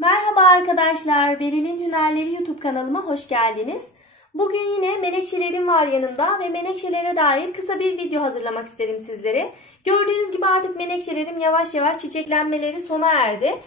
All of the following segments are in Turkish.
Merhaba arkadaşlar, Beril'in Hünerleri YouTube kanalıma hoş geldiniz. Bugün yine menekşelerim var yanımda ve menekşelere dair kısa bir video hazırlamak istedim sizlere. Gördüğünüz gibi artık menekşelerim yavaş yavaş çiçeklenmeleri sona erdi.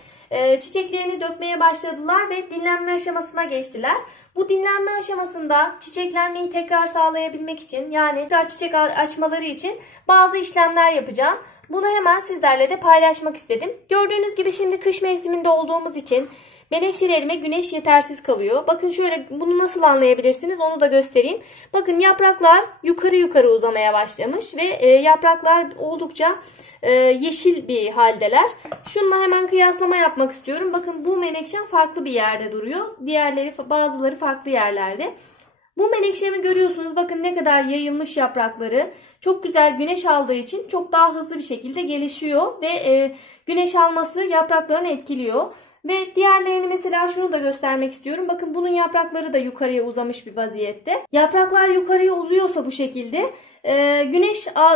Çiçeklerini dökmeye başladılar ve dinlenme aşamasına geçtiler. Bu dinlenme aşamasında çiçeklenmeyi tekrar sağlayabilmek için, yani tekrar çiçek açmaları için bazı işlemler yapacağım. Bunu hemen sizlerle de paylaşmak istedim. Gördüğünüz gibi şimdi kış mevsiminde olduğumuz için menekşelerime güneş yetersiz kalıyor. Bakın şöyle, bunu nasıl anlayabilirsiniz onu da göstereyim. Bakın yapraklar yukarı uzamaya başlamış ve yapraklar oldukça yeşil bir haldeler. Şununla hemen kıyaslama yapmak istiyorum. Bakın bu menekşem farklı bir yerde duruyor. Bazıları farklı yerlerde. Bu menekşemi görüyorsunuz. Bakın ne kadar yayılmış yaprakları. Çok güzel güneş aldığı için çok daha hızlı bir şekilde gelişiyor ve güneş alması yapraklarını etkiliyor. Ve diğerlerini mesela şunu da göstermek istiyorum. Bakın bunun yaprakları da yukarıya uzamış bir vaziyette. Yapraklar yukarıya uzuyorsa bu şekilde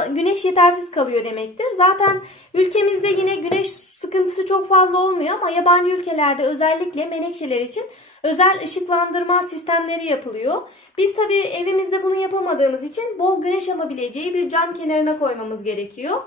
güneş yetersiz kalıyor demektir. Zaten ülkemizde yine güneş sıkıntısı çok fazla olmuyor ama yabancı ülkelerde özellikle menekşeler için özel ışıklandırma sistemleri yapılıyor. Biz tabii evimizde bunu yapamadığımız için bol güneş alabileceği bir cam kenarına koymamız gerekiyor.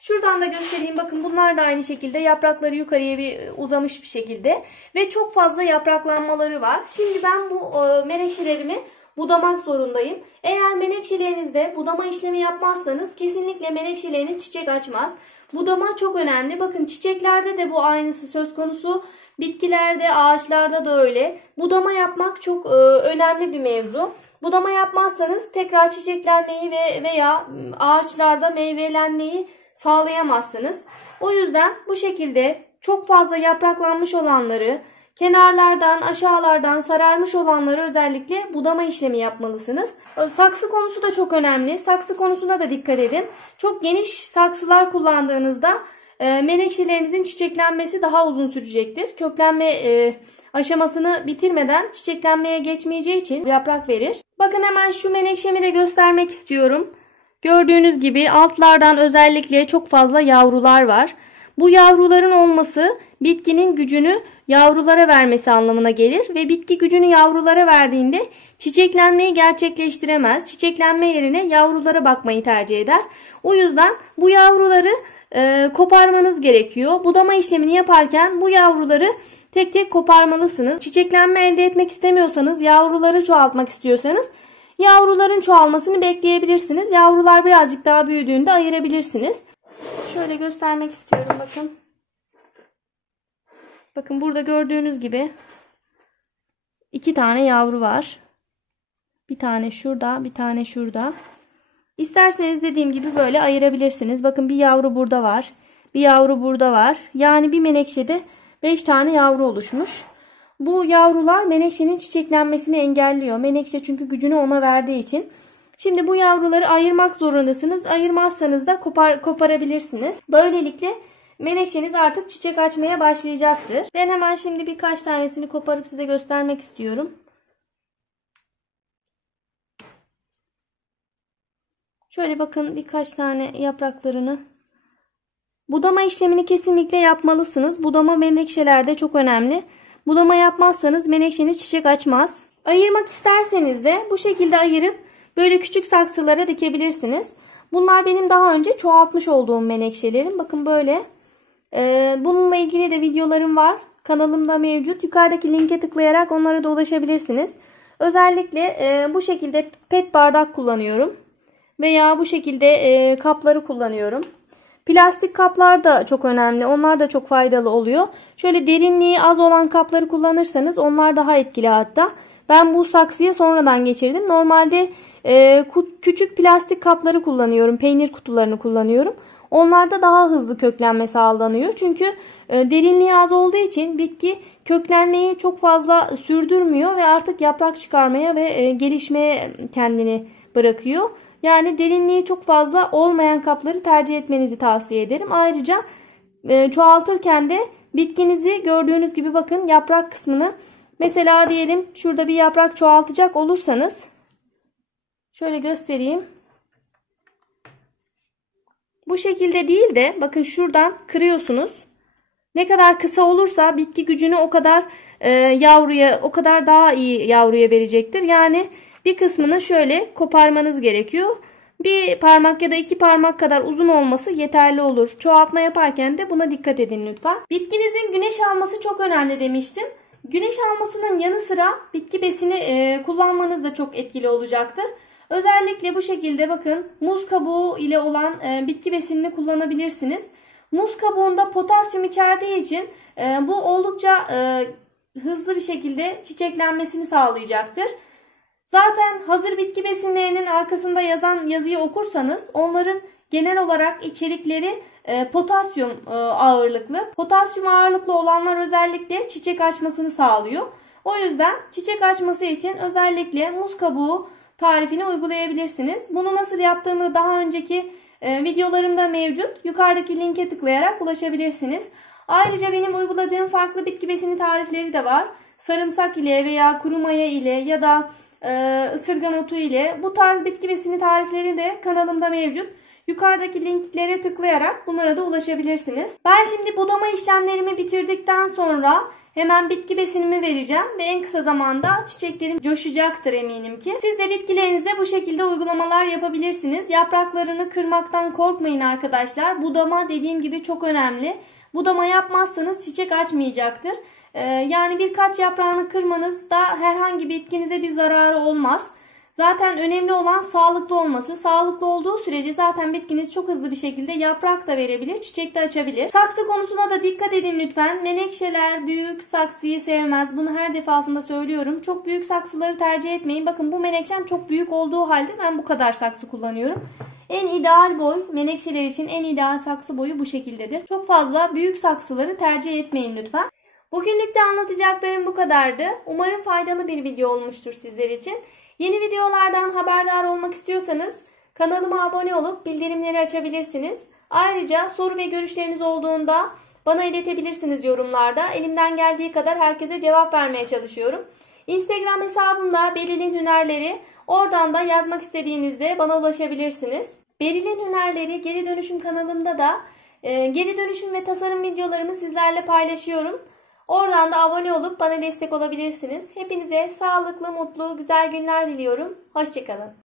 Şuradan da göstereyim. Bakın bunlar da aynı şekilde yaprakları yukarıya bir uzamış bir şekilde ve çok fazla yapraklanmaları var. Şimdi ben bu menekşelerimi budamak zorundayım. Eğer menekşelerinizde budama işlemi yapmazsanız kesinlikle menekşeleriniz çiçek açmaz. Budama çok önemli. Bakın çiçeklerde de bu aynısı söz konusu. Bitkilerde, ağaçlarda da öyle. Budama yapmak çok önemli bir mevzu. Budama yapmazsanız tekrar çiçeklenmeyi veya ağaçlarda meyvelenmeyi sağlayamazsınız. O yüzden bu şekilde çok fazla yapraklanmış olanları, kenarlardan, aşağılardan sararmış olanları özellikle budama işlemi yapmalısınız. Saksı konusu da çok önemli. Saksı konusuna da dikkat edin. Çok geniş saksılar kullandığınızda menekşelerinizin çiçeklenmesi daha uzun sürecektir. Köklenme aşamasını bitirmeden çiçeklenmeye geçmeyeceği için yaprak verir. Bakın hemen şu menekşemi de göstermek istiyorum. Gördüğünüz gibi altlardan özellikle çok fazla yavrular var. Bu yavruların olması bitkinin gücünü yavrulara vermesi anlamına gelir ve bitki gücünü yavrulara verdiğinde çiçeklenmeyi gerçekleştiremez. Çiçeklenme yerine yavrulara bakmayı tercih eder. O yüzden bu yavruları koparmanız gerekiyor. Budama işlemini yaparken bu yavruları tek tek koparmalısınız. Çiçeklenme elde etmek istemiyorsanız, yavruları çoğaltmak istiyorsanız yavruların çoğalmasını bekleyebilirsiniz. Yavrular birazcık daha büyüdüğünde ayırabilirsiniz. Şöyle göstermek istiyorum, bakın. Bakın burada gördüğünüz gibi 2 tane yavru var. Bir tane şurada, bir tane şurada. İsterseniz dediğim gibi böyle ayırabilirsiniz. Bakın bir yavru burada var. Bir yavru burada var. Yani bir menekşede 5 tane yavru oluşmuş. Bu yavrular menekşenin çiçeklenmesini engelliyor. Menekşe çünkü gücünü ona verdiği için. Şimdi bu yavruları ayırmak zorundasınız. Ayırmazsanız da koparabilirsiniz. Böylelikle menekşeniz artık çiçek açmaya başlayacaktır. Ben hemen şimdi birkaç tanesini koparıp size göstermek istiyorum. Şöyle bakın, birkaç tane yapraklarını. Budama işlemini kesinlikle yapmalısınız. Budama menekşelerde çok önemli. Budama yapmazsanız menekşeniz çiçek açmaz. Ayırmak isterseniz de bu şekilde ayırıp böyle küçük saksılara dikebilirsiniz. Bunlar benim daha önce çoğaltmış olduğum menekşelerim. Bakın böyle. Bununla ilgili de videolarım var. Kanalımda mevcut. Yukarıdaki linke tıklayarak onlara da ulaşabilirsiniz. Özellikle bu şekilde pet bardak kullanıyorum. Veya bu şekilde kapları kullanıyorum. Plastik kaplar da çok önemli. Onlar da çok faydalı oluyor. Şöyle derinliği az olan kapları kullanırsanız onlar daha etkili hatta. Ben bu saksıya sonradan geçirdim. Normalde küçük plastik kapları kullanıyorum. Peynir kutularını kullanıyorum. Onlarda daha hızlı köklenme sağlanıyor. Çünkü derinliği az olduğu için bitki köklenmeyi çok fazla sürdürmüyor ve artık yaprak çıkarmaya ve gelişmeye kendini bırakıyor. Yani derinliği çok fazla olmayan kapları tercih etmenizi tavsiye ederim. Ayrıca çoğaltırken de bitkinizi gördüğünüz gibi bakın yaprak kısmını, mesela diyelim şurada bir yaprak çoğaltacak olursanız şöyle göstereyim. Bu şekilde değil de bakın şuradan kırıyorsunuz. Ne kadar kısa olursa bitki gücünü o kadar o kadar daha iyi yavruya verecektir. Yani bir kısmını şöyle koparmanız gerekiyor. Bir parmak ya da 2 parmak kadar uzun olması yeterli olur. Çoğaltma yaparken de buna dikkat edin lütfen. Bitkinizin güneş alması çok önemli demiştim. Güneş almasının yanı sıra bitki besini kullanmanız da çok etkili olacaktır. Özellikle bu şekilde bakın muz kabuğu ile olan bitki besinini kullanabilirsiniz. Muz kabuğunda potasyum içerdiği için bu oldukça hızlı bir şekilde çiçeklenmesini sağlayacaktır. Zaten hazır bitki besinlerinin arkasında yazan yazıyı okursanız onların genel olarak içerikleri potasyum ağırlıklı. Potasyum ağırlıklı olanlar özellikle çiçek açmasını sağlıyor. O yüzden çiçek açması için özellikle muz kabuğu tarifini uygulayabilirsiniz. Bunu nasıl yaptığımı daha önceki videolarımda mevcut. Yukarıdaki linke tıklayarak ulaşabilirsiniz. Ayrıca benim uyguladığım farklı bitki besini tarifleri de var. Sarımsak ile veya kuru maya ile ya da ısırgan otu ile bu tarz bitki besini tarifleri de kanalımda mevcut. Yukarıdaki linklere tıklayarak bunlara da ulaşabilirsiniz. Ben şimdi budama işlemlerimi bitirdikten sonra hemen bitki besinimi vereceğim ve en kısa zamanda çiçeklerim coşacaktır eminim ki. Siz de bitkilerinize bu şekilde uygulamalar yapabilirsiniz. Yapraklarını kırmaktan korkmayın arkadaşlar. Budama dediğim gibi çok önemli. Budama yapmazsanız çiçek açmayacaktır. Yani birkaç yaprağını kırmanız da herhangi bir bitkinize bir zararı olmaz. Zaten önemli olan sağlıklı olması. Sağlıklı olduğu sürece zaten bitkiniz çok hızlı bir şekilde yaprak da verebilir, çiçek de açabilir. Saksı konusuna da dikkat edin lütfen. Menekşeler büyük saksıyı sevmez. Bunu her defasında söylüyorum. Çok büyük saksıları tercih etmeyin. Bakın bu menekşem çok büyük olduğu halde ben bu kadar saksı kullanıyorum. En ideal boy, menekşeler için en ideal saksı boyu bu şekildedir. Çok fazla büyük saksıları tercih etmeyin lütfen. Bugünlük de anlatacaklarım bu kadardı. Umarım faydalı bir video olmuştur sizler için. Yeni videolardan haberdar olmak istiyorsanız kanalıma abone olup bildirimleri açabilirsiniz. Ayrıca soru ve görüşleriniz olduğunda bana iletebilirsiniz yorumlarda. Elimden geldiği kadar herkese cevap vermeye çalışıyorum. Instagram hesabımda Beril'in Hünerleri. Oradan da yazmak istediğinizde bana ulaşabilirsiniz. Beril'in Hünerleri Geri Dönüşüm kanalımda da geri dönüşüm ve tasarım videolarımı sizlerle paylaşıyorum. Oradan da abone olup bana destek olabilirsiniz. Hepinize sağlıklı, mutlu, güzel günler diliyorum. Hoşça kalın.